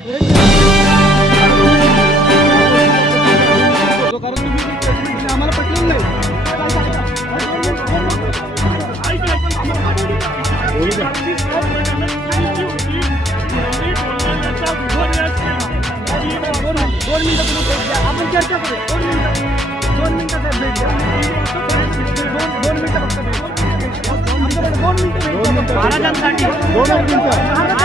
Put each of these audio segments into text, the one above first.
दोन मिनिटं दोन मिनिटं तुम्ही break द्या. आपण चर्चा करूया दोन मिनिटं दोन मिनिटाचा ब्रेक द्या दोन दोन मिनिटं फक्त दोन मिनिटं महाराजांसाठी दोन मिनिटं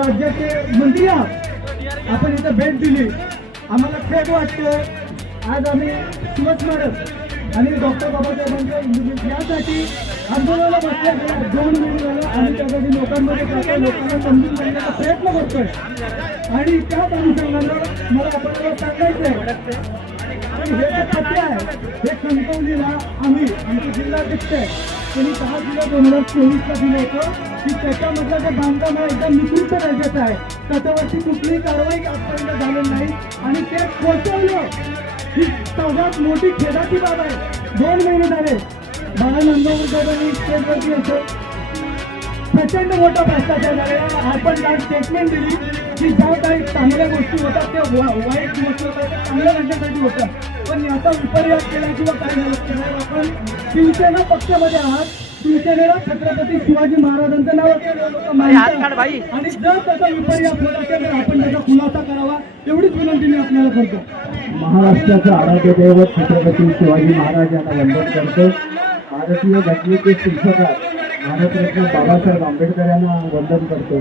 राज्याचे मंत्री आहात. आपण इथं भेट दिली. आम्हाला खेद वाटतं आज आम्ही शिवस्मारक आणि डॉक्टर बाबासाहेबांच्या म्हणजे यासाठी आंदोलनाला बसल्या दोन महिने झालं. आम्ही त्यासाठी लोकांमध्ये जातो लोकांना समजून सांगण्याचा प्रयत्न करतोय. आणि त्याच अनुषंगानं मला आपल्याला सांगायचं आहे आणि हे जे सत्य आहे हे कणकवलीला आम्ही आमचे जिल्हाध्यक्ष आहे. त्यांनी दहा जुलै दोन हजार चोवीसला दिलं होतं. की त्याच्यामधलं जे बांधकाम आहे एकदम निकृष्ट दर्जाचं आहे. त्याच्यावरती कुठलीही कारवाई आजपर्यंत झालेली नाही. आणि ते कोसळलं. ही सर्वात मोठी खेदाची बाब आहे. दोन महिने झाले. बाळा नंदवरकरांनी स्टेटवरती असं प्रचंड मोठा भ्रष्टाचार झालेला आपण काल स्टेटमेंट दिली की ज्या काही चांगल्या गोष्टी होतात त्या वाईट गोष्टी होतात त्या चांगल्या घडण्यासाठी होतात. पण याचा विपर्यास केला किंवा काय झालं नाही. आपण शिवसेना पक्षामध्ये आहात शिवसेनेला छत्रपती शिवाजी महाराजांचं नाव. मानतात. आणि जर त्याचा विपर्यास होत असेल तर आपण त्याचा खुलासा करावा एवढीच विनंती मी आपल्याला करतो महाराष्ट्राचं आराध्य दैवत छत्रपती शिवाजी महाराज यांना वंदन करतो भारतीय घटनेचे शिक्षकात भारतरत्न बाबासाहेब आंबेडकर यांना वंदन करतो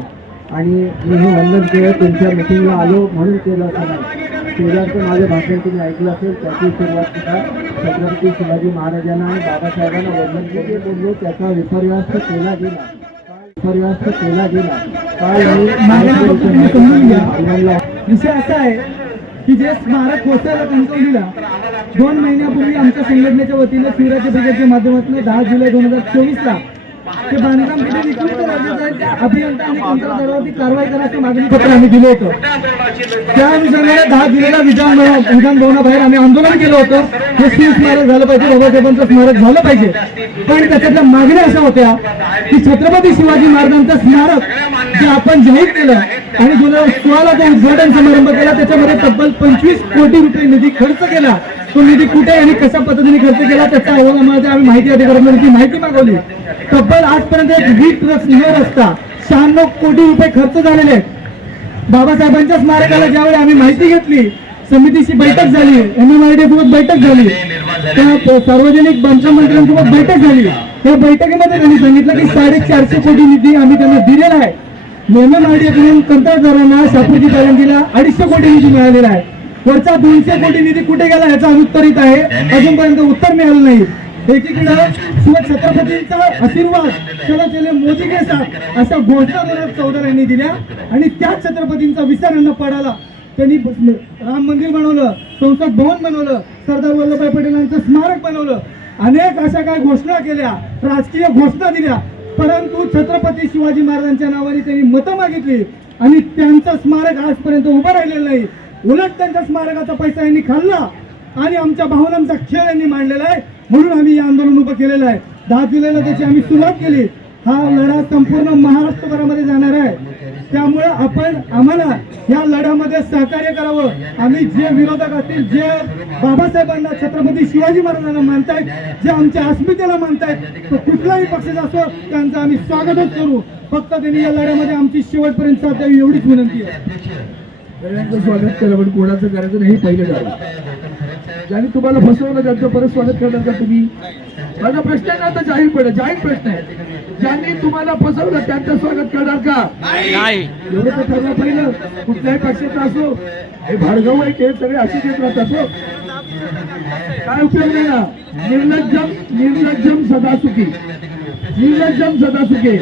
आणि मी हे वंदन केलं त्यांच्या मिटिंगला आलो म्हणून केलं असं नाही शेजारचं माझं भाषण तुम्ही ऐकलं असेल त्याची सुरुवात सुद्धा छत्रपती शिवाजी महाराजांना आणि बाबासाहेबांना वंदन केले बोललो. त्याचा विपर्यास केला गेला. विपर्यास केला गेला. मी विषय असा आहे की जे स्मारक कोसळलं कणकवलीला दोन महिन्यापूर्वी आमच्या संघटनेच्या वतीने शिवराज्य ब्रिगेडच्या माध्यमातून दहा जुलै दोन हजार चोवीसला ते बांधकाम किती निकृष्ट दर्जाचं आहे त्या अभियंता आणि कंत्राटदारावरती कारवाई करायचं मागणी पत्र आम्ही दिलं होतं. त्या अनुषंगाने दहा जुलैला विधान भवन- विधान भवनाबाहेर आम्ही आंदोलन केलं होतं. हे शिव स्मारक झालं पाहिजे बाबासाहेबांचं स्मारक झालं पाहिजे. पण त्याच्यातल्या मागण्या अशा होत्या की छत्रपती शिवाजी महाराजांचं स्मारक जे आपण जाहीर केलं आणि दोन हजार सोळाला जो उद्घाटन समारंभ केला त्याच्यामध्ये तब्बल पंचवीस कोटी रुपये निधी खर्च केला. तो निधी कुठे आणि कशा पद्धतीने खर्च केला त्याचा अहवाल आम्हाला आम्ही माहिती अधिकाऱ्यांना माहिती मागवली. तब्बल आजपर्यंत एक वीट रस न रस्ता शहाण्णव कोटी रुपये खर्च झालेले आहेत. बाबासाहेबांच्या स्मारकाला ज्यावेळी आम्ही माहिती घेतली समितीची बैठक झाली एम आय डी सोबत बैठक झाली त्या सार्वजनिक बांधकाम मंत्र्यांसोबत बैठक झाली. त्या बैठकीमध्ये त्यांनी सांगितलं की साडेचारशे कोटी निधी आम्ही त्यांना दिलेला आहे. एम एम आय डी कडून कंत्राटदारांना शापूरजी पर्यंतीला अडीचशे कोटी निधी मिळालेला आहे. वरचा दोनशे कोटी निधी कुठे गेला याचा अनुत्तरित आहे. अजूनपर्यंत उत्तर मिळालं नाही. एकीकडे शिव छत्रपतींचा आशीर्वाद चला चले मोदी के साथ अशा घोषणा दोन हजार चौदा यांनी दिल्या. आणि त्याच छत्रपतींचा यांना पडाला. त्यांनी राम मंदिर बनवलं संसद भवन बनवलं सरदार वल्लभभाई पटेलांचं स्मारक बनवलं. अनेक अशा काही घोषणा केल्या राजकीय घोषणा दिल्या. परंतु छत्रपती शिवाजी महाराजांच्या नावाने त्यांनी मतं मागितली. आणि त्यांचं स्मारक आजपर्यंत उभं राहिलेलं नाही. उलट त्यांच्या स्मारकाचा पैसा यांनी खाल्ला आणि आमच्या भावनांचा खेळ यांनी मांडलेला आहे. म्हणून आम्ही हे आंदोलन उभं केलेलं आहे. दहा जुलैला त्याची आम्ही सुरुवात केली. हा लढा संपूर्ण महाराष्ट्रभरामध्ये जाणार आहे. त्यामुळे आपण आम्हाला या लढ्यामध्ये सहकार्य करावं. आम्ही जे विरोधक असतील जे बाबासाहेबांना छत्रपती शिवाजी महाराजांना मानतायत जे आमच्या अस्मितेला मानतायत तो कुठलाही पक्षाचा असो त्यांचं आम्ही स्वागतच करू. फक्त त्यांनी या लढ्यामध्ये आमची शेवटपर्यंत साथ द्यावी एवढीच विनंती आहे. सगळ्यांचं स्वागत केलं पण कोणाचं करायचं नाही पहिलं झालं ज्यांनी तुम्हाला फसवलं त्यांचं परत स्वागत करणार का तुम्ही? माझा प्रश्न आहे ना आता जाहीरपणे जाहीर प्रश्न आहे. ज्यांनी तुम्हाला फसवलं त्यांचं स्वागत करणार का? नाही. एवढं तर ठरलं पहिलं. कुठल्याही पक्षाचं असो हे भाडगाव आहे ते सगळे अशीच येत राहतात हो. काय उपयोग नाही ना? निर्लज्जम निर्लज्जम सदासुखी. निर्लज्जम सदासुखी.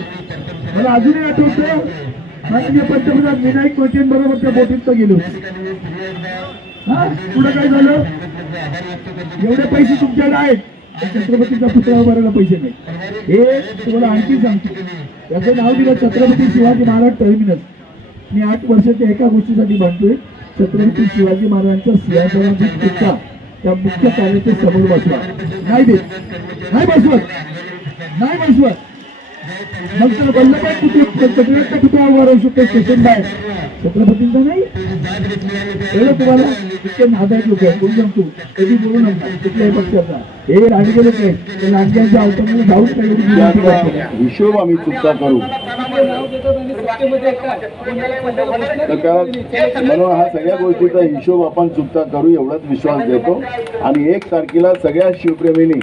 मला अजूनही आठवतं माननीय पंतप्रधान विनायक कोटेन बरोबर त्या बोटीत गेलो. हा पुढे काय झालं? एवढे पैसे तुमच्याकडे आहेत. छत्रपतीचा पुतळा उभारायला पैसे नाही. हे तुम्हाला आणखी सांगतो. याचं नाव दिलं छत्रपती शिवाजी महाराज टर्मिनस मी आठ वर्षाच्या एका गोष्टीसाठी बांधतोय छत्रपती शिवाजी महाराजांच्या सिंहासनाची टीका त्या मुख्य कार्याच्या समोर बसवा नाही देत. नाही बसवत. नाही बसवत. मग तर पुतळ्यावर असू शकतो? छत्रपतींचा नाही. कळलं तुम्हाला कोण सांगतो? कधी बोलू नका. कुठल्याही पक्षाचा. हे राजकीय ते. जाऊन काही त्याचा हिशोब आम्ही चुकता करू. म्हणून हा सगळ्या गोष्टीचा हिशोब आपण चुकता करू एवढाच विश्वास देतो. आणि एक तारखेला सगळ्या शिवप्रेमींनी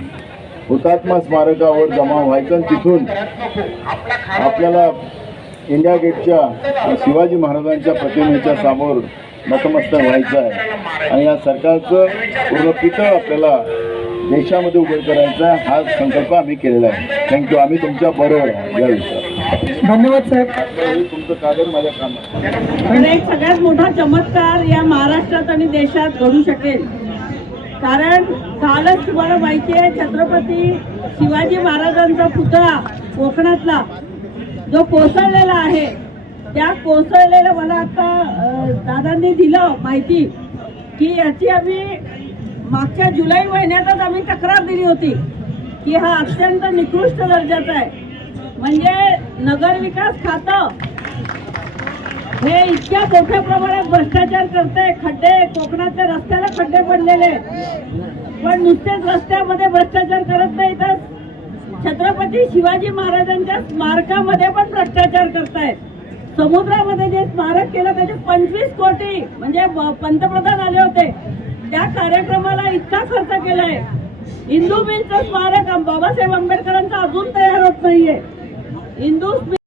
हुतात्मा स्मारकावर जमा व्हायचं आणि तिथून आपल्याला इंडिया गेटच्या शिवाजी महाराजांच्या प्रतिमेच्या समोर नतमस्तक व्हायचं आहे. आणि या सरकारचं पूर्ण पितळ आपल्याला देशामध्ये उभं करायचा हा संकल्प आम्ही केलेला आहे. थँक्यू आम्ही तुमच्या बरोबर आहे या विषयात धन्यवाद साहेब तुमचं कागद माझ्या कामात एक सगळ्यात मोठा चमत्कार या महाराष्ट्रात आणि देशात घडू शकेल. कारण कालच तुम्हाला माहिती आहे छत्रपती शिवाजी महाराजांचा पुतळा कोकणातला जो कोसळलेला आहे. त्या कोसळलेला मला आता दादांनी दिलं माहिती की याची आम्ही मागच्या जुलै महिन्यातच आम्ही तक्रार दिली होती की हा अत्यंत निकृष्ट दर्जाचा आहे. म्हणजे नगर विकास खातं हे इतक्या मोठ्या प्रमाणात भ्रष्टाचार करते खड्डे कोकणाच्या रस्त्याला खड्डे पडलेले. पण नुसतेच रस्त्यामध्ये भ्रष्टाचार करत नाही तर छत्रपती शिवाजी महाराजांच्या स्मारकामध्ये पण भ्रष्टाचार करतायत समुद्रामध्ये जे स्मारक केलं त्याचे पंचवीस कोटी म्हणजे पंतप्रधान आले होते. त्या कार्यक्रमाला इतका खर्च केलाय. इंदू मिलचं स्मारक बाबासाहेब आंबेडकरांचं अजून तयार होत नाहीये. इंदू